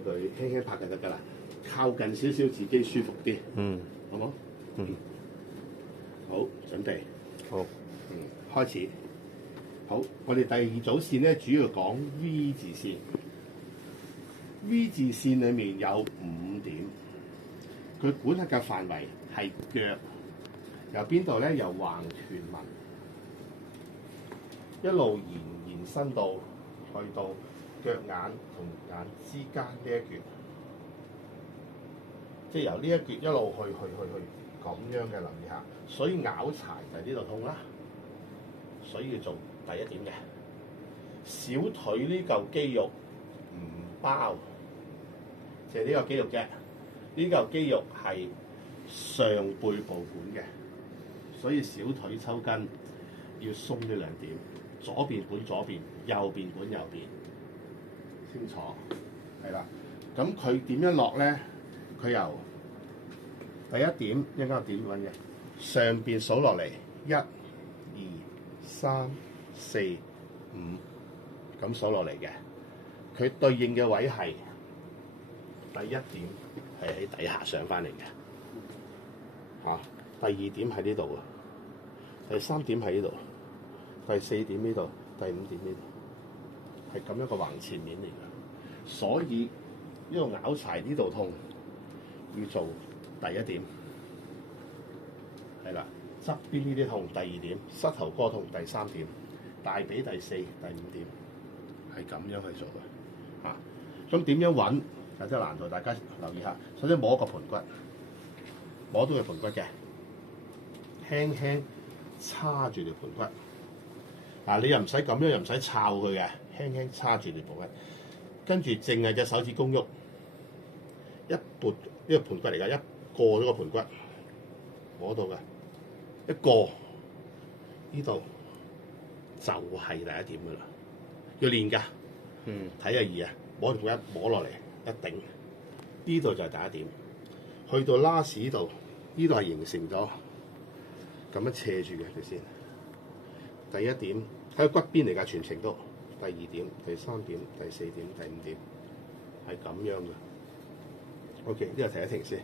叫佢輕輕拍就得㗎啦，靠近少少自己舒服啲。嗯，好冇？嗯，好，準備。好，開始。好，我哋第二組線咧，主要講 V 字線。V 字線裡面有5點，佢管轄嘅範圍係腳，由邊度咧？由橫斷紋一路延伸到去到腳眼同眼之間呢一橛，即係由呢一橛一路去咁樣嘅，留意下。所以拗柴就呢度痛啦，所以要做第一點嘅。小腿呢嚿肌肉唔包，就係呢個肌肉啫。呢嚿肌肉係上背部管嘅，所以小腿抽筋要鬆呢2點，左邊管左邊，右邊管右邊，清楚係啦。咁佢點樣落咧？佢由第一點應該點揾嘅？上邊數落嚟，1、2、3、4、5，咁數落嚟嘅。佢對應嘅位係第一點係喺底下上翻嚟嘅，第二點喺呢度啊，第3點喺呢度，第4點呢度，第5點呢度，係咁一個橫切面嚟嘅。所以呢度拗柴呢度痛，要做第一點。係啦，側邊呢啲痛第2點，膝頭哥痛第3點，大髀第4、第5點，係咁樣去做嘅。咁點樣揾有啲難度，大家留意下。首先摸個盤骨，摸到個盤骨嘅，輕輕叉住條盤骨。你又唔使咁樣，又唔使摷佢嘅，輕輕叉住條盤骨，跟住淨係隻手指公喐，一撥呢個盤骨嚟㗎，一過咗個盤骨，摸到嘅。一個呢度就係第一點㗎啦，要練㗎。睇下易啊，摸條一摸落嚟一頂，呢度就係第一點。去到拉屎度，呢度係形成咗咁樣斜住嘅佢先。第一點喺個骨邊嚟㗎，全程都。第2點、第3點、第4點、第5點係咁樣嘅。OK，呢個停一停先。